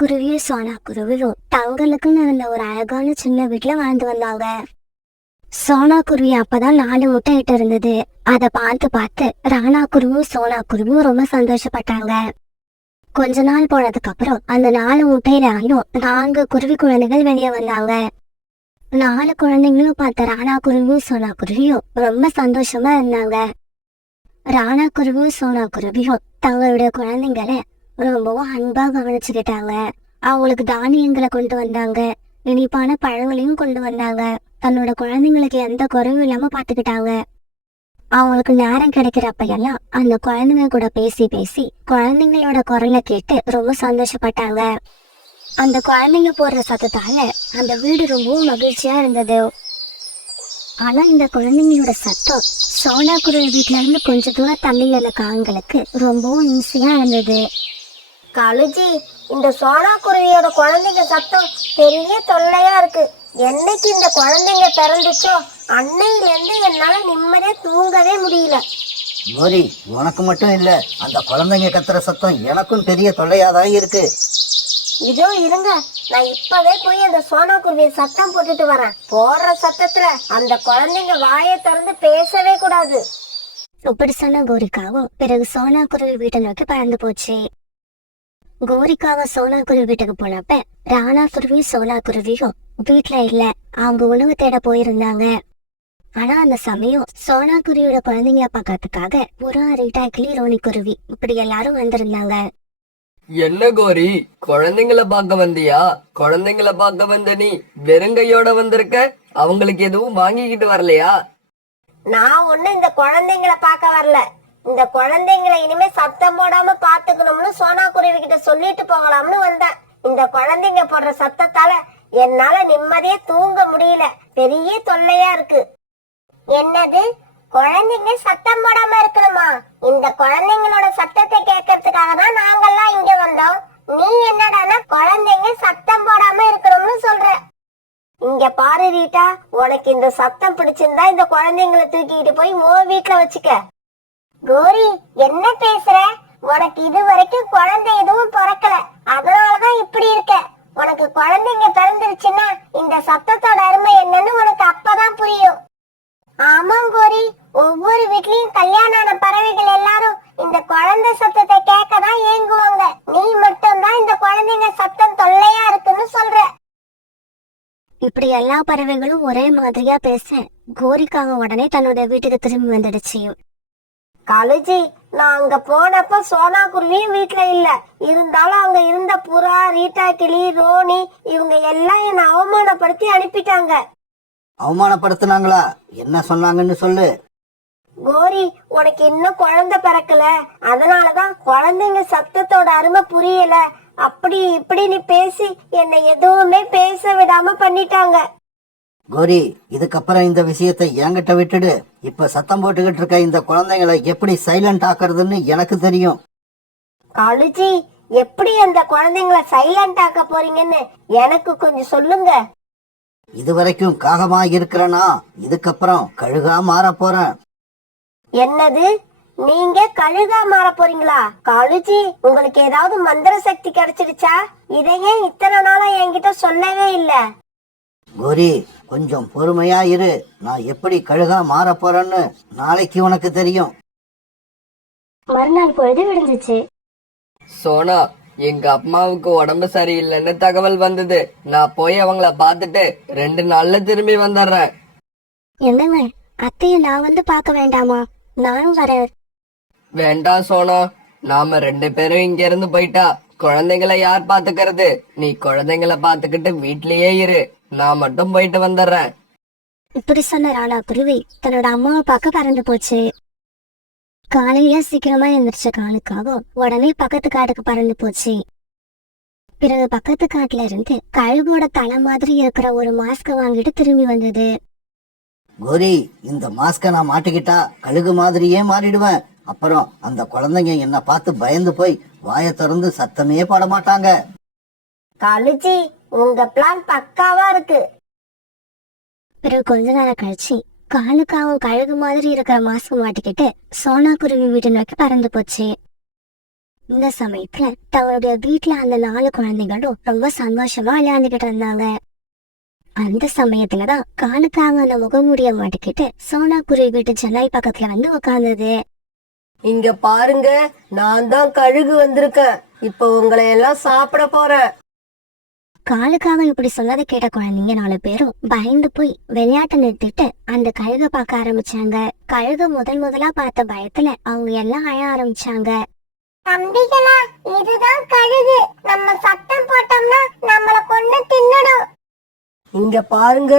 குருவியும் சோனா குருவியும் தங்களுக்குன்னு இருந்த ஒரு அழகான சின்ன வீட்டுல வாழ்ந்து வந்தாங்க. சோனா குருவி அப்பதான் 4 முட்டை இட்டு இருந்தது. அதை பார்த்து ராணா குருவும் சோனா குருவியும் ரொம்ப சந்தோஷப்பட்டாங்க. கொஞ்ச நாள் போனதுக்கு அப்புறம் அந்த 4 முட்டையிலும் 4 குருவி குழந்தைகள் வெளியே வந்தாங்க. 4 குழந்தைங்களும் பார்த்த ராணா குருவியும் சோனா குருவியும் ரொம்ப சந்தோஷமா இருந்தாங்க. ராணா குருவியும் சோனா குருவியும் தங்களுடைய குழந்தைங்களை ரொம்பவும் அன்பா கவனிச்சுக்கிட்டாங்க. அவங்களுக்கு தானியங்களை கொண்டு வந்தாங்க, இனிப்பான பழங்களையும் கொண்டு வந்தாங்க. தன்னோட குழந்தைங்களுக்கு எந்த குறைவும் இல்லாம பாத்துக்கிட்டாங்க. அவங்களுக்கு நேரம் கிடைக்கிறப்ப எல்லாம் அந்த குழந்தைங்க கூட பேசி குழந்தைங்களோட குரலை கேட்டு ரொம்ப சந்தோஷப்பட்டாங்க. அந்த குழந்தைங்க போடுற சத்தத்தால அந்த வீடு ரொம்பவும் மகிழ்ச்சியா இருந்தது. ஆனா இந்த குழந்தைங்களோட சத்தம் சோனா குருவி வீட்டுல இருந்து கொஞ்ச தூரம் தள்ளில இருந்த காங்களுக்கு ரொம்பவும் இம்சையா இருந்தது. காலுஜி, இந்த சோனா குருவியோட குழந்தைங்க சத்தம் பெரிய தொல்லையா இருக்கு. என்னைக்கு இந்த குழந்தைங்க பிறந்துச்சோ அன்னையில இருந்து என்னால நிம்மதியா தூங்கவே முடியல. கோரி, உனக்கு மட்டும் இல்ல, அந்த குழந்தைங்க கத்துற சத்தம் எனக்கும் பெரிய தொல்லையாதான் இருக்கு. இதோ இருங்க, நான் இப்பவே போய் அந்த சோனா குருவிய சத்தம் போட்டுட்டு வரேன். போடுற சத்தத்துல அந்த குழந்தைங்க வாயை திறந்து பேசவே கூடாது. இப்படி சொன்ன கோரிக்காவும் பிறகு சோனா குருவி வீட்டை நோக்கி பறந்து போச்சு. கோரிக்காவை சோனா குருவி வீட்டுக்கு போனப்ப ராணா குருவி சோனா குருவியும் வீட்டுல இல்ல, அவங்க உணவு தேட போயிருந்தாங்க. ஆனா அந்த சமயம் சோனா குருவியோட குழந்தைங்க பாக்கிறதுக்காக புறா, ரீட்டா, கிளி, ரோனி குருவி இப்படி எல்லாரும் வந்திருந்தாங்க. என்ன கோரி, குழந்தைங்கள பார்க்க வந்தியா? குழந்தைங்கள பார்க்க வந்த நீ வெறுங்கையோட வந்திருக்க. அவங்களுக்கு எதுவும் வாங்கிக்கிட்டு வரலையா? நான் ஒண்ணு இந்த குழந்தைங்களை பார்க்க வரல. இந்த குழந்தைங்களை இனிமே சத்தம் போடாம பாத்துக்கணும்னு சோனா குருவி கிட்ட சொல்லிட்டு போகலாம்னு வந்தேன். இந்த குழந்தைங்க போடுற சத்தத்தால என்னால நிம்மதியா தூங்க முடியல. பெரிய தொல்லையா இருக்கு. என்னது, குழந்தைங்க சத்தம் போடாம இருக்கணுமா? இந்த குழந்தைங்களோட சத்தத்தை கேட்கறதுக்காக தான் நாங்கெல்லாம் இங்க வந்தோம். நீ என்னடானா குழந்தைங்க சத்தம் போடாம இருக்கணும்னு சொல்ற. இங்க பாரு ரீட்டா, உனக்கு இந்த சத்தம் பிடிச்சிருந்தா இந்த குழந்தைங்களை தூக்கிட்டு போய் உன் வீட்டுல வச்சுக்க. கோரி, என்ன பேசுற? உனக்கு இது வரைக்கும் குழந்தை எதுவும் பிறக்கல, அதனாலதான் இப்படி இருக்க. உனக்கு குழந்தைங்க பிறந்துருச்சுன்னா இந்த சத்தத்தோட அருமை என்னன்னு உனக்கு அப்பதான் புரியும். ஆமா கோரி, ஒவ்வொரு வீட்லயும் கல்யாணம் ஆன பறவைகள் எல்லாரும் இந்த குழந்தை சத்தத்தை கேட்கதான் ஏங்குவாங்க. நீ மட்டும் தான் இந்த குழந்தைங்க சத்தம் தொல்லையா இருக்குன்னு சொல்ற. இப்படி எல்லா பறவைகளும் ஒரே மாதிரியா பேச கோரிக்காக உடனே தன்னோட வீட்டுக்கு திரும்பி வந்துடுச்சு. காலுஜி, நான் அங்க போனப்ப சோனா குருவியும் வீட்டுல இல்ல. இருந்தாலும் அங்க இருந்த புறா, ரீட்டா, கிளி, ரோனி இவங்க எல்லாம் என்ன அவமானப்படுத்தி அனுப்பிட்டாங்க. அவமானப்படுத்தினாங்களா? என்ன சொன்னாங்கன்னு சொல்லு. கோரி, உனக்கு இன்னும் குழந்தை பிறக்கல, அதனாலதான் குழந்தைங்க சத்தத்தோட அருமை புரியல, அப்படி இப்படி நீ பேசி என்னை எதுவுமே பேச விடாம பண்ணிட்டாங்க. கோரி, இதுக்கப்புறம் இந்த விஷயத்தை என்கிட்ட விட்டுடு. இப்ப சத்தம் போட்டுக்கிட்டு இருக்க இந்த குழந்தைங்களை எப்படி சைலண்ட் ஆக்குறதுன்னு எனக்கு தெரியும். காலுஜி, எப்படி அந்த குழந்தைங்களை சைலண்ட் ஆக்க போறீங்கன்னு எனக்கு கொஞ்சம் சொல்லுங்க. இதுவரைக்கும் காகமா இருக்கிறனா, இதுக்கப்புறம் கழுகா மாற போறேன். என்னது, நீங்க கழுகா மாற போறீங்களா? காலுஜி, உங்களுக்கு ஏதாவது மந்திர சக்தி கிடைச்சிடுச்சா? இதையே இத்தனை நாளா என்கிட்ட சொல்லவே இல்ல. கோரி, கொஞ்சம் பொறுமையா இரு. நான் எப்படி கழுகா மாற போறேன்னு நாளைக்கு உனக்கு தெரியும். மறுநாள் பொழுது விடிஞ்சிச்சு. சோனா, எங்க அம்மாவுக்கு உடம்பு சரியில்லைன்னு தகவல் வந்தது. நான் போய் அவங்கள பார்த்துட்டு 2 நாள்ல திரும்பி வந்துடுறேன். என்னங்க, அத்தைய நான் வந்து பார்க்க வேண்டாமா? நானும் வரேன். வேண்டாம் சோனா, நாம 2 பேரும் இங்க இருந்து போயிட்டா குழந்தைங்களை யார் பாத்துக்கிறது? நீ குழந்தைங்களை பாத்துக்கிட்டு வீட்லயே இரு, நான் மட்டும் போயிட்டு வந்துடுறேன். இப்படி சொன்ன ராணா குருவி தன்னோட அம்மாவை பார்க்க பறந்து போச்சு. காலையில சீக்கிரமா எழுந்திரிச்ச காலுக்காக உடனே பக்கத்து காட்டுக்கு பறந்து போச்சு. பிறகு பக்கத்து காட்டுல இருந்து கழுகோட தலை மாதிரி இருக்கிற ஒரு மாஸ்க வாங்கிட்டு திரும்பி வந்தது. கோரி, இந்த மாஸ்க நான் மாட்டிக்கிட்டா கழுகு மாதிரியே மாறிடுவேன். அப்புறம் அந்த குழந்தைங்க என்ன பார்த்து பயந்து போய் வாயை திறந்து சத்தமே பாட மாட்டாங்க. காலுஜி, உங்க பிளான் பக்காவா இருக்கு. பிறகு கொஞ்ச நேரம் கழிச்சு காலுக்காவும் கழுகு மாதிரி இருக்கிற மாஸ்க் மாட்டிக்கிட்டு சோனா குருவி வீட்டு நோக்கி பறந்து போச்சு. இந்த சமயத்துல தங்களுடைய வீட்டுல அந்த 4 குழந்தைகளும் ரொம்ப சந்தோஷமா விளையாண்டுகிட்டு இருந்தாங்க. அந்த சமயத்துலதான் காலுக்காக அந்த முகமூடிய மாட்டிக்கிட்டு சோனா குருவி வீட்டு ஜன்னல் பக்கத்துல வந்து உட்கார்ந்தது. இங்க பாருங்க, நான் தான் கழுகு வந்திருக்கேன். இப்ப உங்களை எல்லாம் சாப்பிட போறேன். காலுக்காக இப்படி சொன்னதை கேட்ட குழந்தைங்க 4 பேரும் பயந்து போய் விளையாட்டை நிறுத்திட்டு அந்த கழுகை பார்க்க ஆரம்பிச்சாங்க. கழுகு முதலா பார்த்த பயத்துல அவங்க எல்லாம் அழ ஆரம்பிச்சாங்க. தம்பிகளா, இதுதான் கழுகு. நம்ம சத்தம் போட்டோம்னா நம்மள கொண்டு தின்னுடும். இங்க பாருங்க,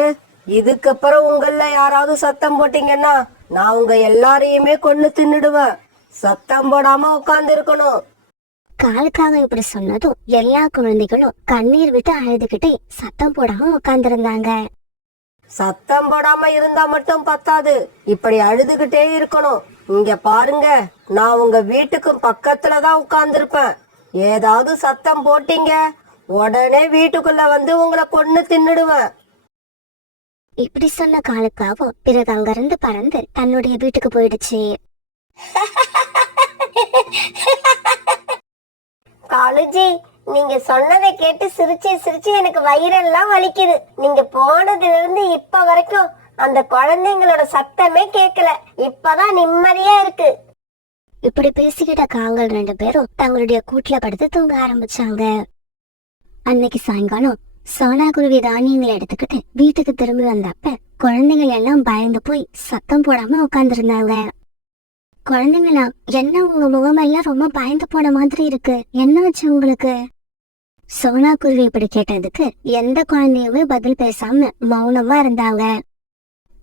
இதுக்கப்புறம் உங்கள யாராவது சத்தம் போட்டீங்கன்னா நான் உங்க எல்லாரையுமே கொண்டு தின்னுடுவேன். சத்தம் போடாம உட்கார்ந்து இருக்கணும். காலுக்காக இப்படி சொன்னதும் எல்லா குழந்தைகளும் கண்ணீர் விட்டு அழுதுகிட்டே சத்தம் போடாம உட்கார்ந்திருந்தாங்க. சத்தம் போடாம இருந்தா மட்டும் பத்தாது, இப்படி அழுதுகிட்டே இருக்கணும். இங்க பாருங்க, நான் உங்க வீட்டுக்கு பக்கத்துலதான் உட்கார்ந்துருப்பேன். ஏதாவது சத்தம் போட்டீங்க உடனே வீட்டுக்குள்ள வந்து உங்களை கொன்னு தின்னுடுவேன். இப்படி சொன்ன காலுக்காவும் பிறகு அங்கிருந்து பறந்து தன்னுடைய வீட்டுக்கு போயிடுச்சு. காலுஜி, நீங்க சொன்னதை கேட்டு சிரிச்சு சிரிச்சு எனக்கு வயிறெல்லாம் வலிக்குது. நீங்க போனதுல இருந்து இப்ப வரைக்கும் அந்த குழந்தைங்களோட சத்தமே கேட்கல. இப்பதான் நிம்மதியா இருக்கு. இப்படி பேசிக்கிட்ட காங்கள் 2 பேரும் தங்களுடைய கூட்டுல படுத்து தூங்க ஆரம்பிச்சாங்க. அன்னைக்கு சாயங்காலம் சோனா குருவி தானியங்களை எடுத்துக்கிட்டு வீட்டுக்கு திரும்பி வந்தப்ப குழந்தைகள் எல்லாம் பயந்து போய் சத்தம் போடாம உட்கார்ந்துருந்தாங்க. குழந்தைங்களா, என்ன உங்க முகமெல்லாம் ரொம்ப பயந்து போன மாதிரி இருக்கு, என்ன வச்சு உங்களுக்கு? சோனா குருவி இப்படி கேட்டதுக்கு எந்த குழந்தையுமே பதில் பேசாம மௌனமா இருந்தாங்க.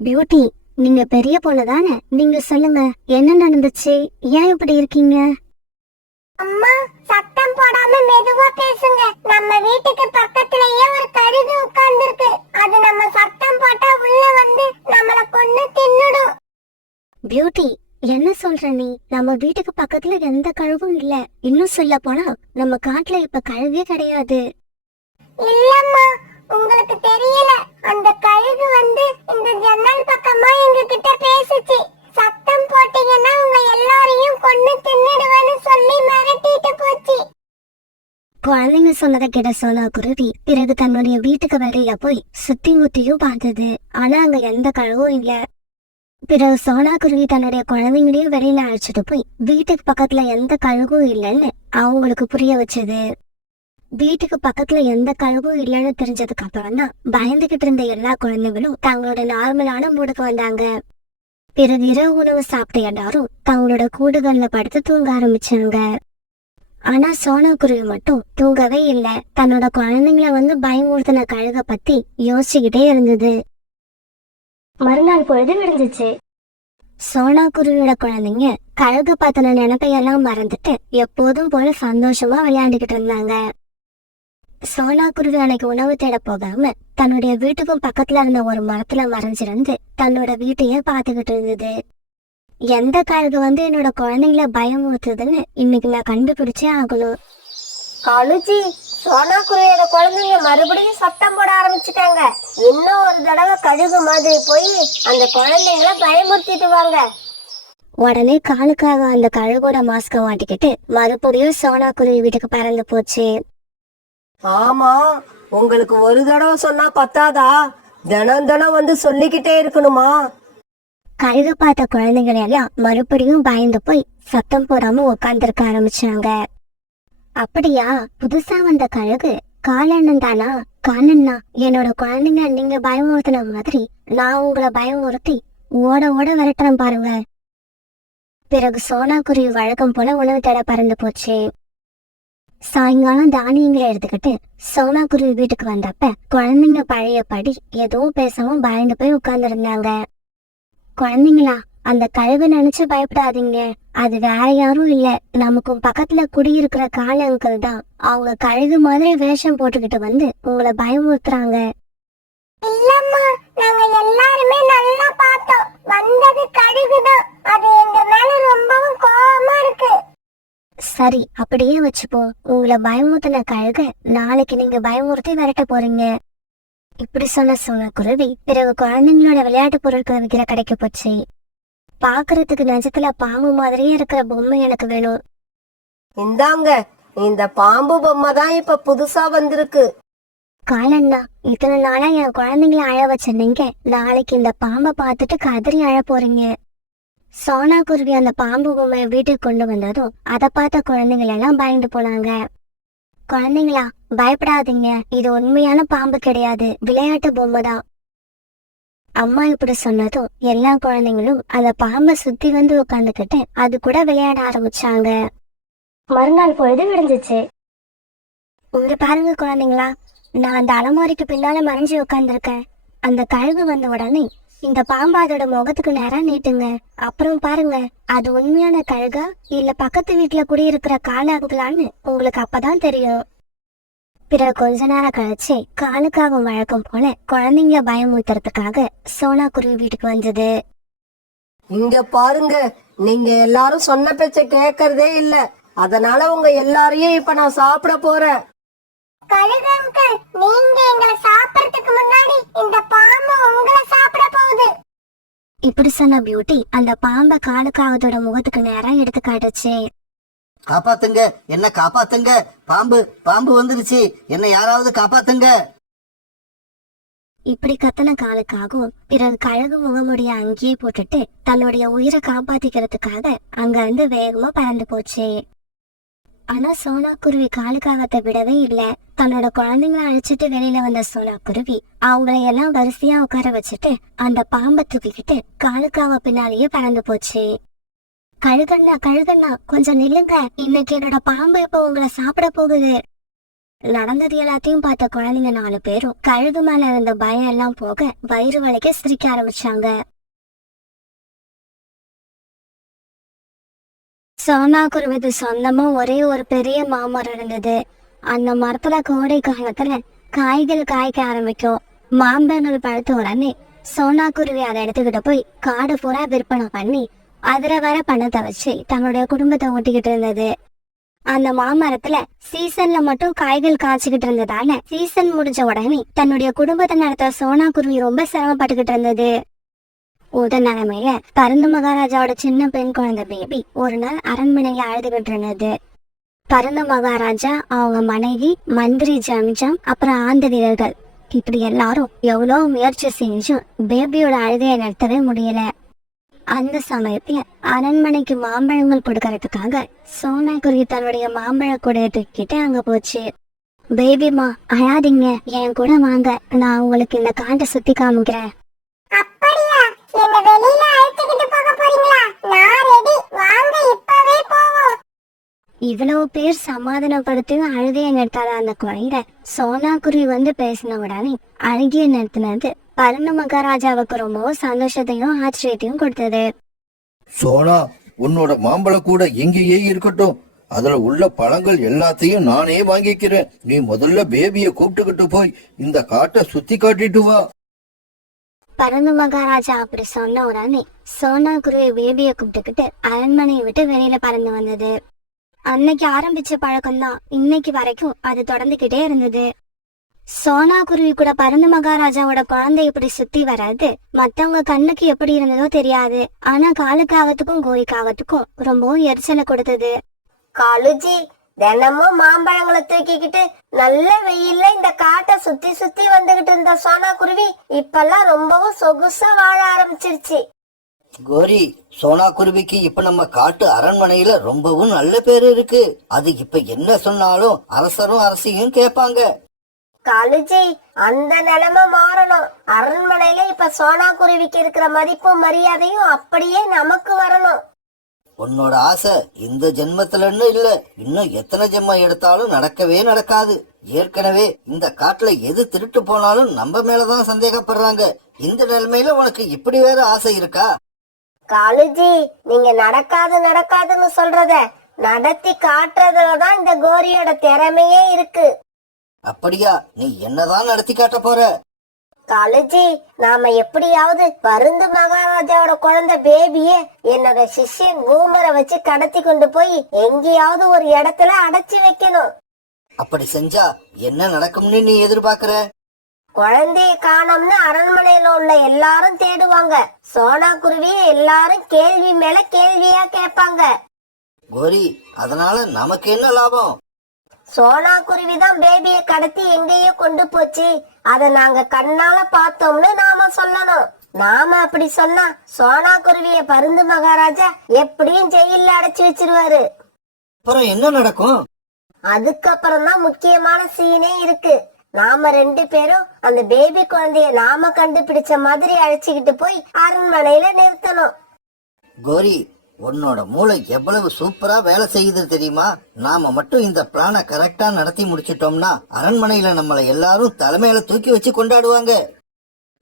பியூட்டி, நீங்க பெரிய பொண்ணு தானே, நீங்க சொல்லுங்க, என்ன நடந்துச்சு, ஏன் இப்படி இருக்கீங்க? அம்மா, சத்தம் போடாம மெதுவா பேசுங்க. நம்ம வீட்டுக்கு பக்கத்துலயே ஒரு கழுகு உட்கார்ந்துருக்கு. அது நம்ம சத்தம் போட்டா உள்ள வந்து நம்மள கொன்னு தின்னுடும். பியூட்டி, என்ன சொல்ற நீ? நம்ம வீட்டுக்கு பக்கத்துல எந்த கழுவும் இல்ல. இன்னும் சொல்ல போனா நம்ம காட்டுல இப்ப கழுவே கிடையாது. இல்லம்மா, உங்களுக்கு தெரியல. அந்த கழுகு வந்து இந்த ஜன்னல் பக்கமா எங்க கிட்ட பேசுச்சு. சத்தம் போட்டீங்கன்னா உங்க எல்லாரையும் கொன்னு தின்னுடுவேன்னு சொல்லி மிரட்டிட்டு போச்சு. குழந்தைங்க சொன்னதை கேட்ட சோனா குருவி பிறகு தன்னுடைய வீட்டுக்கு வெளியில போய் சுத்தி முத்தியும் பார்த்தது. ஆனா அங்க எந்த கழுவும் இல்ல. பிறகு சோனா குருவி தன்னுடைய குழந்தைங்களையும் வெளியில அழைச்சிட்டு போய் வீட்டுக்கு பக்கத்துல எந்த கழுகும் இல்லைன்னு அவங்களுக்கு புரிய வச்சது. வீட்டுக்கு பக்கத்துல எந்த கழுகும் இல்லைன்னு தெரிஞ்சதுக்கு அப்புறம் தான் பயந்துகிட்டு இருந்த எல்லா குழந்தைகளும் தங்களோட நார்மலான மூடுக்கு வந்தாங்க. பிறகு இரவு உணவு சாப்பிட்ட எல்லாரும் தங்களோட கூடுகள்ல படுத்து தூங்க ஆரம்பிச்சாங்க. ஆனா சோனா குருவி மட்டும் தூங்கவே இல்ல. தன்னோட குழந்தைங்கள வந்து பயமுறுத்தின கழுக பத்தி யோசிச்சுக்கிட்டே இருந்தது. மறுநாள் பொழுது விடிஞ்சிச்சு. சோனா குருவியோட குழந்தைங்க கழுக பத்தின நினைப்பையெல்லாம் மறந்துட்டு எப்போதும் போல சந்தோஷமா விளையாண்டுகிட்டு இருந்தாங்க. சோனா குருவி அன்னைக்கு உணவு தேட போகாம தன்னுடைய வீட்டுக்கும் பக்கத்துல இருந்த ஒரு மரத்துல மறைஞ்சிருந்து தன்னோட வீட்டையே பாத்துக்கிட்டு இருந்தது. எந்த கழுகு வந்து என்னோட குழந்தைங்கள பயமுறுத்துதுன்னு இன்னைக்கு நான் கண்டுபிடிச்சே ஆகணும். காலுஜி, சோனா குருவியோட குழந்தைங்க மறுபடியும் சத்தம் போட ஆரம்பிச்சுட்டாங்க. இன்னும் ஒரு தடவை கழுகு மாதிரி போய் அந்த குழந்தைங்கள பயமுறுத்திட்டு வாங்க. உடனே காலுக்காக அந்த கழுகோட மாஸ்க மாட்டிக்கிட்டு மறுபடியும் சோனா குருவி வீட்டுக்கு பறந்து போச்சு. ஆமா, உங்களுக்கு ஒரு தடவை சொன்னா பத்தாதா? தினம் தினம் வந்து சொல்லிக்கிட்டே இருக்கணுமா? கழுகு பார்த்த குழந்தைகள் எல்லாம் மறுபடியும் பயந்து போய் சத்தம் போடாம உட்கார்ந்துருக்க ஆரம்பிச்சாங்க. அப்படியா, புதுசா வந்த கழுகு காலண்ணன் தானா? காலண்ணா, என்னோட குழந்தைங்க நீங்க பயமுறுத்தின மாதிரி நான் உங்களை பயமுறுத்தி ஓட ஓட விரட்டுறேன் பாருங்க. பிறகு சோனா குருவி வழக்கம் போல உணவு தேட பறந்து போச்சு. சாயங்காலம் தானியங்களை எடுத்துக்கிட்டு சோனா குருவி வீட்டுக்கு வந்தப்ப குழந்தைங்க பழையபடி எதுவும் பேசாம பயந்து போய் உட்கார்ந்து இருந்தாங்க. குழந்தைங்களா, அந்த கழுகு நினைச்சு பயப்படாதீங்க. அது வேற யாரும் இல்ல, நமக்கும் பக்கத்துல குடியிருக்கிற காளை அங்கிள் தான். அவங்க கழுகு மாதிரி வேஷம் போட்டுக்கிட்டு வந்து உங்களை பயமுறுத்துறாங்க. இல்லம்மா, நாங்க எல்லாருமே நல்லா பார்த்தோம். வந்தது கழுகுதான். அது எங்க மேல ரொம்பவும் கோவமா இருக்கு. சரி, அப்படியே வச்சுப்போம். உங்களை பயமுறுத்தின கழுக நாளைக்கு நீங்க பயமுறுத்தி விரட்ட போறீங்க. இப்படி சொன்ன சோனா குருவி பிறகு குழந்தைங்களோட விளையாட்டு பொருட்கள் விற்கிற கடைக்கு போச்சு. பாக்குறதுக்கு நிஜத்துல பாம்பு மாதிரியே இருக்கிற பொம்மை எனக்கு வேணும். இந்தாங்க, இந்த பாம்பு பொம்மை தான் இப்ப புதுசா வந்திருக்கு. காலண்ணா, இத்தனை நாளா என் குழந்தைங்கள அழ வச்சிருந்தீங்க, நாளைக்கு இந்த பாம்பை பார்த்துட்டு கதறி அழ போறீங்க. சோனா குருவி அந்த பாம்பு பொம்மையை வீட்டுக்கு கொண்டு வந்ததும் அதை பார்த்த குழந்தைகள் எல்லாம் பயந்து போனாங்க. குழந்தைங்களா, பயப்படாதீங்க, இது உண்மையான பாம்பு கிடையாது, விளையாட்டு பொம்மை தான். அம்மா இப்படி சொன்னதும் எல்லா குழந்தைங்களும் அந்த பாம்பை சுத்தி வந்து உட்காந்துக்கிட்டு அது கூட விளையாட ஆரம்பிச்சாங்க. மறுநாள் பொழுது விடிஞ்சிச்சு. இங்க பாருங்க குழந்தைங்களா, நான் அந்த அலமாரிக்கு பின்னால மறைஞ்சு உட்காந்துருக்கேன். அந்த கழுகு வந்த உடனே இந்த பாம்பு அதோட முகத்துக்கு நேரா நீட்டுங்க. அப்புறம் பாருங்க, அது உண்மையான கழுகா இல்ல பக்கத்து வீட்டுல குடியிருக்கிற காலாங்களான்னு உங்களுக்கு அப்பதான் தெரியும். பிறகு கொஞ்ச நேரம் கழிச்சு காலுக்காகவும் வழக்கம் போல குழந்தைங்கள பயமுறுத்துறதுக்காக சோனா குருவி வீட்டுக்கு வந்தது. இங்க பாருங்க, நீங்க எல்லாரும் சொன்ன பேச்ச கேக்குறதே இல்ல, அதனால உங்க எல்லாரையும் இப்ப நான் சாப்பிட போறேன். கழுகங்கள், நீங்க எங்களை சாப்பிடுறதுக்கு முன்னாடி இந்த பாம்பு உங்களை சாப்பிட போகுது. இப்படி சொன்ன பியூட்டி அந்த பாம்பை காலுக்காகத்தோட முகத்துக்கு நேரா எடுத்து காட்டுச்சு. காப்பாத்துங்க, என்ன காப்பாத்துங்க, பாம்பு பாம்பு வந்துருச்சு, என்ன யாராவது காப்பாத்துங்க. இப்படி கத்தன காலுக்காகவும் பிறகு கழுகு முகமுடிய அங்கேயே போட்டுட்டு தன்னுடைய உயிரை காப்பாத்திக்கிறதுக்காக அங்க இருந்து வேகமா பறந்து போச்சு. ஆனா சோனா குருவி காலுக்காகத்தை விடவே இல்ல. தன்னோட குழந்தைங்களை அழைச்சிட்டு வெளியில வந்த சோனா குருவி அவங்களை எல்லாம் வரிசையா உட்கார வச்சுட்டு அந்த பாம்பை தூக்கிக்கிட்டு காலுக்காக பின்னாலேயே பறந்து போச்சு. கழுகண்ணா, கழுகண்ணா, கொஞ்சம் நில்லுங்க, இன்னைக்கு என்னோட பாம்பு இப்ப உங்களை சாப்பிட போகுது. நடந்தது எல்லாத்தையும் பார்த்த குழந்தைங்க 4 பேரும் கழுகு மேல இருந்த பயம் எல்லாம் போக வயிறு வலிக்க சிரிக்க ஆரம்பிச்சாங்க. சோனா குருவிக்கு சொந்தமா ஒரே ஒரு பெரிய மாமரம் இருந்தது. அந்த மரத்துல கோடை காலத்துல காய்கள் காய்க்க ஆரம்பிக்கும். மாம்பழங்கள் பழுத்த உடனே சோனா குருவி அதை எடுத்துக்கிட்டு போய் காடு பூரா விற்பனை பண்ணி அதுல வர பணத்தை வச்சு தன்னுடைய குடும்பத்தை ஓட்டிக்கிட்டு இருந்தது. அந்த மாமரத்துல சீசன்ல மட்டும் காய்கள் காய்ச்சிக்கிட்டு இருந்ததால சீசன் முடிஞ்ச உடனே தன்னுடைய குடும்பத்தை நடத்த சோனா குருவி ரொம்ப சிரமப்பட்டுக்கிட்டு இருந்தது. உடல் நிலைமையில பருந்து மகாராஜாவோட சின்ன பெண் குழந்தை பேபி ஒரு நாள் அரண்மனையில அழுதுகிட்டு இருந்தது. பருந்து மகாராஜா, அவங்க மனைவி, மந்திரி ஜம்ஜம், அப்புறம் ஆந்த வீரர்கள் இப்படி எல்லாரும் எவ்வளவு முயற்சி செஞ்சும் பேபியோட அழுகையை நிறுத்தவே முடியல. அந்த சமயத்துல அரண்மனைக்கு மாம்பழங்கள் கொடுக்கறதுக்காக சோனா குருவி தன்னுடைய மாம்பழ கூடைய தூக்கிட்டு அங்க போச்சு. பேபிமா, அழாதீங்க, என் கூட வாங்க, நான் உங்களுக்கு இந்த காட்டை சுத்தி காமிக்கிறேன். அப்படியா? என்ன வெளியில அழைச்சிட்டு போக போறீங்களா? நான் ரெடி, வாங்க இப்பவே போவோம். இவ்வளவு பேர் சமாதானப்படுத்தியும் அழுகையை நிறுத்தாத அந்த குழந்தை சோனா குருவி வந்து பேசின உடனே அழுகிய நிறுத்தினது பருந்து மகாராஜாவுக்கு ரொம்பவும் சந்தோஷத்தையும் ஆச்சரியத்தையும் கொடுத்தது. சோனா, உன்னோட மாம்பழ கூட எங்கேயே இருக்கட்டும், அதுல உள்ள பழங்கள் எல்லாத்தையும் நானே வாங்கிக்கிறேன். நீ முதல்ல பேபிய கூப்பிட்டுக்கிட்டு போய் இந்த காட்டை சுத்தி காட்டிட்டு வா. பருந்து மகாராஜா அப்படி சொன்ன உடனே சோனா குருவி பேபியை கூப்பிட்டுக்கிட்டு அரண்மனையை விட்டு வெளியில பறந்து வந்தது. அன்னைக்கு ஆரம்பிச்ச பழக்கம்தான் இன்னைக்கு வரைக்கும் அது தொடர்ந்துகிட்டே இருந்தது. சோனா குருவி கூட பருந்து மகாராஜாவோட குழந்தை இப்படி சுத்தி வர்றது மத்தவங்க கண்ணுக்கு எப்படி இருந்ததோ தெரியாது. ஆனா காலுக்காகத்துக்கும் கோழிக்காகத்துக்கும் ரொம்பவும் எரிச்சலை கொடுத்தது. காலுஜி, தினமும் மாம்பழங்களை தூக்கிக்கிட்டு நல்ல வெயில்ல இந்த காட்டை சுத்தி சுத்தி வந்துகிட்டு இருந்த சோனா குருவி இப்பெல்லாம் ரொம்பவும் சொகுசா வாழ ஆரம்பிச்சிருச்சு. கோரி, சோனா குருவிக்கு இப்ப நம்ம காட்டு அரண்மனையில ரொம்பவும் நல்ல பேரு இருக்கு. அது இப்ப என்ன சொன்னாலும் அரசரும் அரசியும் கேட்பாங்க. காலுஜி, அந்த நிலைமை மாறணும். அரண்மனையில இப்ப சோனா குருவிக்கு இருக்கிற மதிப்பும் மரியாதையும் அப்படியே நமக்கு வரணும். உன்னோட ஆசை இந்த ஜென்மத்துலன்னு இல்ல, இன்னும் எத்தனை ஜென்மம் எடுத்தாலும் நடக்கவே நடக்காது. ஏற்கனவே இந்த காட்டுல எது திருட்டு போனாலும் நம்ம மேலதான் சந்தேகப்படுறாங்க. இந்த நிலைமையில உனக்கு இப்படி வேற ஆசை இருக்கா? காலுஜி, நீங்க நடக்காதுன்னு சொல்றத நடத்தி காட்டுறதுலதான் இந்த கோரியோட திறமையே இருக்கு. அப்படியா? நீ என்னதான் நடத்தி காட்ட போற? காலுஜி, நாம எப்படியாவது பருந்து மகாராஜாவோட குழந்தை பேபியே என்னோட சிஷ்யன் பூமரை வச்சு கடத்தி கொண்டு போய் எங்கேயாவது ஒரு இடத்துல அடைச்சி வைக்கணும். அப்படி செஞ்சா என்ன நடக்கும்னு நீ எதிர்பார்க்கற? குழந்தைய காணோம்னு அரண்மனையில உள்ள எல்லாரும் தேடுவாங்க. சோனா குருவியை எல்லாரும் கேள்வி மேல கேள்வியா கேட்பாங்க. கோரி, அதனால நமக்கு என்ன லாபம்? சோனா குருவி தான் பேபிய கடத்தி எங்கேயோ கொண்டு போச்சு, அத நாங்க கண்ணால பார்த்தோம்னு நாம சொல்லணும். நாம அப்படி சொன்னா சோனா குருவிய பருந்து மகாராஜா எப்படியும் ஜெயில அடைச்சு வச்சிருவாரு. அப்புறம் என்ன நடக்கும்? அதுக்கப்புறம் தான் முக்கியமான சீனே இருக்கு. நாம 2 பேரும் அந்த பேபி குழந்தைய நாம கண்டுபிடிச்ச மாதிரி அழைச்சுக்கிட்டு போய் அரண்மனையில நிறுத்தணும். கோரி, உன்னோட மூளை எவ்வளவு சூப்பரா வேலை செய்யுது தெரியுமா? நாம மட்டும் இந்த பிளான கரெக்டா நடத்தி முடிச்சிட்டோம்னா அரண்மனையில நம்மள எல்லாரும் தலைமையில தூக்கி வச்சு கொண்டாடுவாங்க.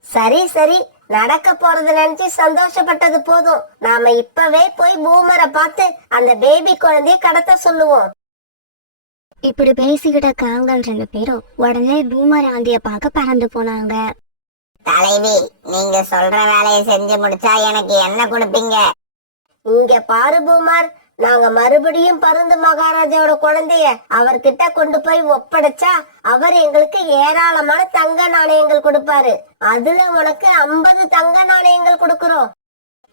சரி சரி, நடக்க போறது நினைச்சு சந்தோஷப்பட்டது போதும். நாம இப்பவே போய் பூமரை பார்த்து அந்த பேபி குழந்தைய கடத்த சொல்லுவோம். இப்படி பேசிக்கிட்ட காங்கள் 2 பேரும் உடனே பூமர் ஆண்டிய பார்க்க பறந்து போனாங்க. தலைவி, நீங்க சொல்ற வேலையை செஞ்சு முடிச்சா எனக்கு என்ன கொடுப்பீங்க? இங்க பாரு பூமர், நாங்க மறுபடியும் பருந்து மகாராஜாவோட குழந்தைய அவர்கிட்ட கொண்டு போய் ஒப்படைச்சா அவர் எங்களுக்கு ஏராளமான தங்க நாணயங்கள் கொடுப்பாரு. அதுல உனக்கு 50 தங்க நாணயங்கள் கொடுக்கறோம்.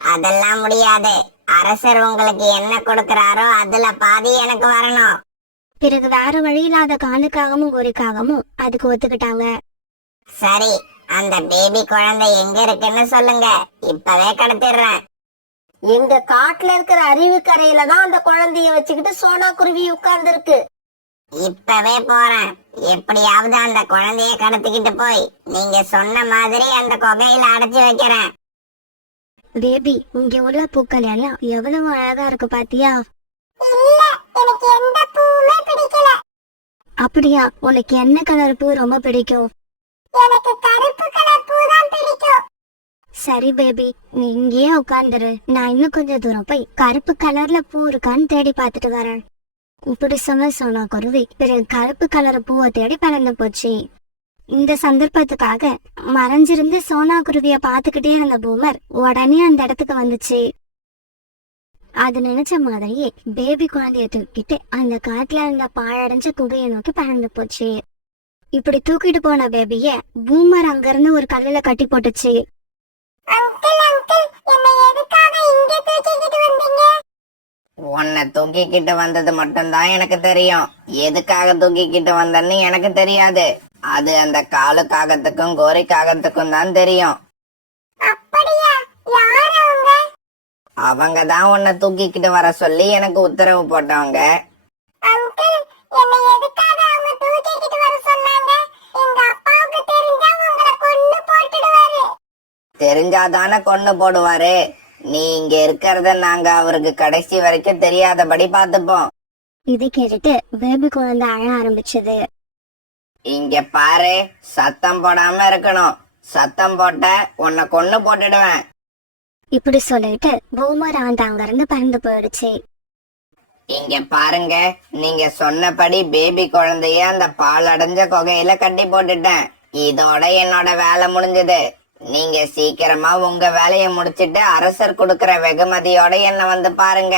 அதெல்லாம் முடியாது. அரசர் உங்களுக்கு என்ன கொடுக்கறாரோ அதுல பாதி எனக்கு வரணும். பிறகு வேற வழி இல்லாத காலுக்காகவும் கோரிக்காகவும் அதுக்கு ஒத்துக்கிட்டாங்க. சரி, அந்த பேபி குழந்தை எங்க இருக்குன்னு சொல்லுங்க, இப்பவே கடத்திடுறேன். எங்க காட்டுல இருக்கிற அருவிக்கரையில தான் அந்த குழந்தைய வச்சுக்கிட்டு சோனா குருவி உட்கார்ந்து இருக்கு. இப்பவே போறேன். எப்படியாவது அந்த குழந்தைய கடத்திக்கிட்டு போய் நீங்க சொன்ன மாதிரி அந்த குகையில அடைச்சு வைக்கிறேன். பேபி, இங்க உள்ள பூக்கள் எல்லாம் எவ்வளவு அழகா இருக்கு பாத்தியா? இல்ல, எனக்கு எந்த பூவுமே பிடிக்கல. அப்படியா? உனக்கு என்ன கலர் பூ ரொம்ப பிடிக்கும்? எனக்கு கருப்பு கலர் பூ தான் பிடிக்கும். சரி பேபி, நீ இங்கேயே உட்கார்ந்துரு. நான் இன்னும் கொஞ்சம் தூரம் போய் கருப்பு கலர்ல பூ இருக்கான்னு தேடி பார்த்துட்டு வரேன். இப்படி சொன்ன சோனா குருவி பிறகு கருப்பு கலர் பூவை தேடி பறந்து போச்சு. இந்த சந்தர்ப்பத்துக்காக மறைஞ்சிருந்து சோனா குருவிய பாத்துக்கிட்டே இருந்த பூமர் உடனே அந்த இடத்துக்கு வந்துச்சு. அது நினைச்ச மாதிரியே பேபி குழந்தைய தூக்கிட்டு அந்த காட்டுல இருந்த பாழடைஞ்ச குகையை நோக்கி பறந்து போச்சு. இப்படி தூக்கிட்டு போன பேபிய பூமர் அங்கிருந்து ஒரு கல்லுல கட்டி போட்டுச்சு. அங்கிள், அங்கிள், என்னை எதுக்காக இங்க தூக்கிக்கிட்டு வந்தீங்க? உன்னை தூக்கிக்கிட்டு வந்தது மட்டும்தான் எனக்கு தெரியும். எதுக்காக தூக்கிக்கிட்டு வந்தன்னு எனக்கு தெரியாது. அது அந்த காலு காகத்துக்கும் கோரி காகத்துக்கும் தான் தெரியும். அப்படியா? யார் அவங்க? அவங்க தான் உன்னை தூக்கிக்கிட்டு வர சொல்லி எனக்கு உத்தரவு போட்டவங்க. அங்கிள், என்னை எதுக்காக அவங்க தூக்கிக்கிட்டு வர சொன்னாங்க? எங்க அப்பாவுக்கு தெரிஞ்சா உங்களை கொன்னு போட்டுடுவாரு. தெரிஞ்சாதானே கொன்னு போடுவாரு. நீ இங்க இருக்கிறத நாங்க அவருக்கு கடைசி வரைக்கும் தெரியாதபடி பாத்துப்போம். இதை கேட்டுட்டு பேபி குழந்தை அழ ஆரம்பிச்சது. இங்க பாரு, சத்தம் போடாம இருக்கணும். சத்தம் போட்ட உன்னை கொன்னு போட்டுடுவேன். இப்படி சொல்லிட்டு பூமர் ஆண்டு அங்கிருந்து பறந்து போயிடுச்சு. இங்க பாருங்க, நீங்க சொன்னபடி பேபி குழந்தைய அந்த பால் அடைஞ்ச குகையில கட்டி போட்டுட்டேன். இதோட என்னோட வேலை முடிஞ்சது. நீங்க சீக்கிரமா உங்க வேலைய முடிச்சிட்டு அரசர் கொடுக்கற வெகுமதியோட என்ன வந்து பாருங்க.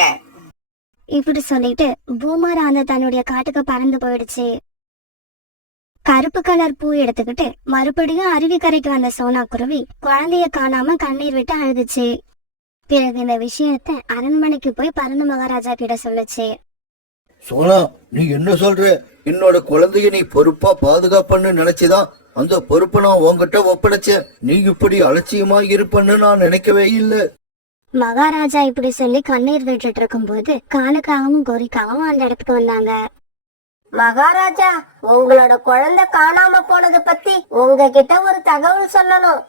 இப்படி சொல்லிட்டு பூமர் ஆண்டு தன்னுடைய காட்டுக்கு பறந்து போயிடுச்சு. கருப்பு கலர் பூ எடுத்துக்கிட்டு மறுபடியும் அருவிக்கரைக்கு வந்த சோனா குருவி குழந்தைய காணாம கண்ணீர் விட்டு அழுதுச்சு. பிறகு இந்த விஷயத்த அரண்மனைக்கு போய் பருந்து மகாராஜா கிட்ட சொல்லுச்சு. சோனா, நீ என்ன சொல்ற? என்னோட குழந்தைய நீ பொறுப்பா பாதுகாப்பன்னு நினைச்சுதான் அந்த பொறுப்பை நான் உன்கிட்ட ஒப்படைச்சேன். நீ இப்படி அலட்சியமா இருப்பன்னு நான் நினைக்கவே இல்லை. மகாராஜா இப்படி சொல்லி கண்ணீர் விட்டுட்டு இருக்கும் போது காலுக்காகவும் கோரிக்காகவும் அந்த இடத்துக்கு வந்தாங்க. மகாராஜா, உங்களோட குழந்தை காணாம போனது பத்தி உங்ககிட்ட ஒரு தகவல் சொல்லணும்.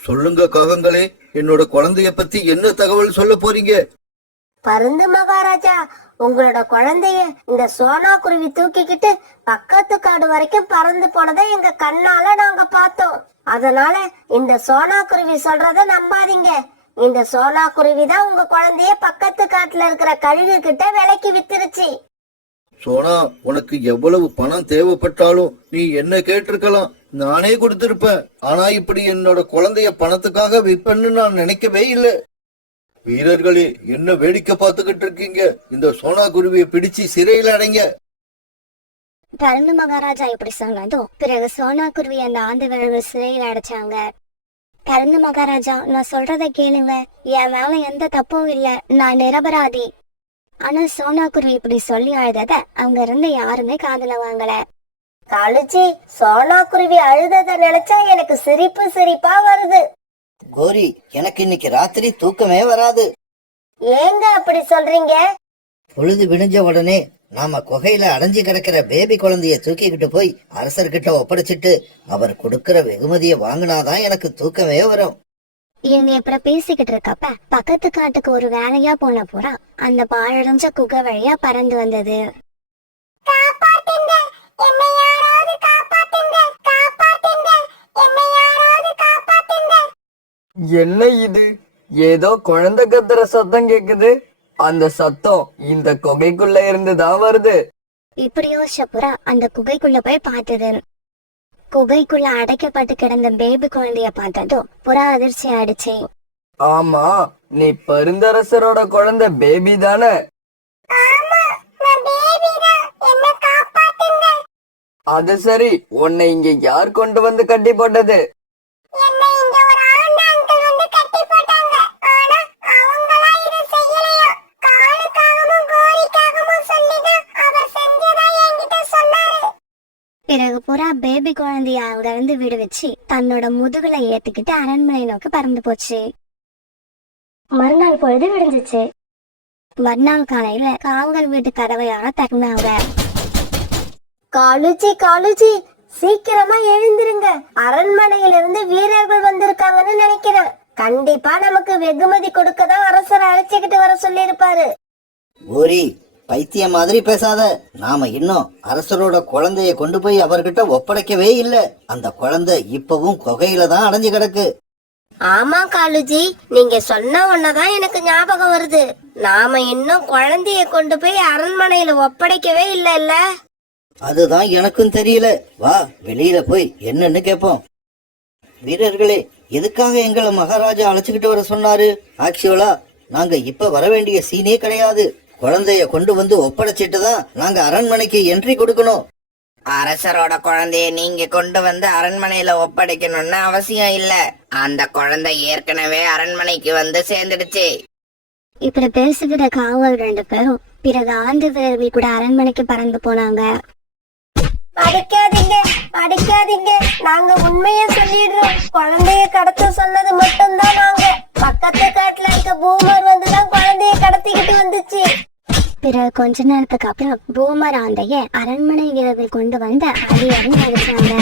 சொல்லுங்க காகங்களே, என்னோட குழந்தைய பத்தி என்ன தகவல் சொல்ல போறீங்க? பருந்து மகாராஜா, உங்களோட குழந்தைய இந்த சோனா குருவி தூக்கிக்கிட்டு பக்கத்து காடு வரைக்கும் பறந்து போனதை எங்க கண்ணால நாங்க பார்த்தோம். அதனால இந்த சோனா குருவி சொல்றத நம்பாதீங்க. இந்த சோனா குருவி தான் உங்க குழந்தைய பக்கத்து காட்டுல இருக்கிற கழுகு கிட்ட விலைக்கு வித்துருச்சு. சோனா, உனக்கு எவ்வளவு பணம் தேவைப்பட்டாலும் நீ என்ன கேட்டிருக்கலாம், நானே கொடுத்திருப்பேன். ஆனா இப்படி என்னோட குழந்தைய பணத்துக்காக விற்பன்னு நான் நினைக்கவே இல்லை. வீரர்களே, என்ன வேடிக்கை பார்த்துக்கிட்டு இருக்கீங்க? இந்த சோனா குருவியை பிடிச்சு சிறையில் அடைங்க. பருந்து மகாராஜா இப்படி சொன்னதும் பிறகு சோனா குருவி அந்த ஆண்டு விரல்கள் சிறையில் அடைச்சாங்க. பருந்து மகாராஜா, நான் சொல்றத கேளுங்க. என் மேல எந்த தப்பும் இல்ல. நான் நிரபராதி. ஆனா சோனா குருவி இப்படி சொல்லி அழுதத அங்க இருந்து யாருமே காதுல வாங்கல. காலுஜி, சோனா குருவி அழுதத நினைச்சா எனக்கு சிரிப்பு சிரிப்பா வருது. கோரி, எனக்கு இன்னைக்கு ராத்திரி தூக்கமே வராது. ஏங்க அப்படி சொல்றீங்க? பொழுது விடிஞ்ச உடனே நாம குகையில அடைஞ்சு கிடக்கிற பேபி குழந்தைய தூக்கிக்கிட்டு போய் அரசர்கிட்ட ஒப்படைச்சிட்டு அவர் கொடுக்கிற வெகுமதியை வாங்கினாதான் எனக்கு தூக்கமே வரும். இவங்க அப்புறம் பேசிக்கிட்டு இருக்கப்ப பக்கத்து காட்டுக்கு ஒரு வேலையா போன புறா அந்த பாழடைஞ்ச குகை வழியா பறந்து வந்தது. காப்பாத்துங்க, என்னை யாராவது காப்பாத்துங்க, காப்பாத்துங்க, என்னை யாராவது காப்பாத்துங்க. என்ன இது? ஏதோ குழந்தை கத்துற சத்தம் கேக்குது. அந்த சத்தம் இந்த குகைக்குள்ள இருந்து தான் வருது. இப்படி யோசிச்ச புறா அந்த குகைக்குள்ள போய் பார்த்தது. குகைக்குள்ள அடைக்கப்பட்டு கிடந்த பேபி குழந்தைய பார்த்ததும் புறா அதிர்ச்சி ஆயிடுச்சு. ஆமா, நீ பருந்தரசரோட குழந்தை பேபி தானே? ஆமா, நான் பேபி தான், என்னை காப்பாத்துங்க. அது சரி, உன்னை இங்க யார் கொண்டு வந்து கட்டி போட்டது? என்னை இங்க ஒரு ஆண் அங்கிள் வந்து கட்டி போட்டாங்க. ஆனா அவங்களா இதை செய்யலையா? காலுக்காகவும் கோரிக்காகவும் சொல்லிதான் அவர் செஞ்சதா என்கிட்ட சொன்னாரு. பிறகு புறா பேபி குழந்தைய அங்க இருந்து விடுவிச்சு தன்னோட முதுகுல ஏத்துக்கிட்டு அரண்மனை நோக்கி பறந்து போச்சு. மறுநாள் பொழுது விடிஞ்சிச்சு. மறுநாள் காலையில காவல் வீட்டு கதவை யாரோ திறந்தாங்க. காலுஜி, காலுஜி, சீக்கிரமா எழுந்திருங்க. அரண்மனையில இருந்து வீரர்கள் வந்திருக்காங்கன்னு நினைக்கிறேன். கண்டிப்பா நமக்கு வெகுமதி கொடுக்கதான் அரசர் அழைச்சுக்கிட்டு வர சொல்லி இருப்பாரு. கோரி, பைத்தியம் மாதிரி பேசாத. நாம இன்னும் அரசரோட குழந்தைய கொண்டு போய் அவர்கிட்ட ஒப்படைக்கவே இல்ல. அந்த குழந்தை இப்பவும் குகையில தான் அடைஞ்சு கிடக்கு. ஆமா காலுஜி, நீங்க சொன்ன ஒன்னதான் எனக்கு ஞாபகம் வருது. நாம இன்னும் குழந்தைய கொண்டு போய் அரண்மனையில ஒப்படைக்கவே இல்ல. அதுதான் எனக்கும் தெரியல. வா, வெளியில போய் என்னன்னு கேப்போம். வீரர்களே, எதுக்காக எங்களை மகாராஜா அழைச்சுக்கிட்டு வர சொன்னாரு? ஆக்சுவலா நாங்க இப்ப வர வேண்டிய சீனே கிடையாது. குழந்தைய கொண்டு வந்து ஒப்படைச்சிட்டு தான் நாங்க அரண்மனைக்கு என்ட்ரி கொடுக்கணும். அரசரோட குழந்தைய நீங்க கொண்டு வந்து அரண்மனையில ஒப்படைக்கணும்னு அவசியம் இல்ல. அந்த குழந்தை ஏற்கனவே அரண்மனைக்கு வந்து சேர்ந்துடுச்சு. இப்படி பேசிக்கிட்ட காவல் 2 பேரும் பிறகு ஆண்டு வீரர்கள் கூட அரண்மனைக்கு பறந்து போனாங்க. அடிக்காதீங்க, அடிக்காதீங்க, நாங்க உண்மைய சொல்லிடுறோம். குழந்தைய கடத்த சொன்னது மட்டும்தான் நாங்க. பக்கத்து காட்டுல இருக்க பூமர் வந்துதான் குழந்தைய கடத்திக்கிட்டு வந்துச்சு. பிறகு கொஞ்ச நேரத்துக்கு அப்புறம் பூமர் ஆந்தைய அரண்மனை வீரர்கள் கொண்டு வந்து அடி அடிச்சாங்க.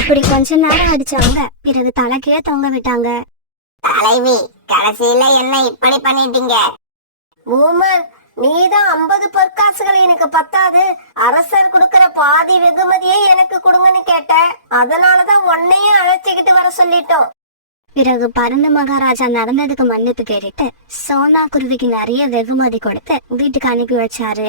இப்படி கொஞ்ச நேரம் அடிச்சாங்க. பிறகு தலைக்கே தொங்க விட்டாங்க. தலைவி, கடைசியில என்ன இப்படி பண்ணிட்டீங்க? பூமர், நீதான் 50 பொற்காசுகள் எனக்கு பத்தாது, அரசர் கொடுக்கற பாதி வெகுமதியை எனக்கு கொடுங்கன்னு கேட்ட. அதனாலதான் உன்னையும் அழைச்சிக்கிட்டு வர சொல்லிட்டோம். பிறகு பருந்து மகாராஜா நடந்ததுக்கு மன்னிப்பு கேட்டுட்டு சோனா குருவிக்கு நிறைய வெகுமதி கொடுத்து வீட்டுக்கு அனுப்பி வச்சாரு.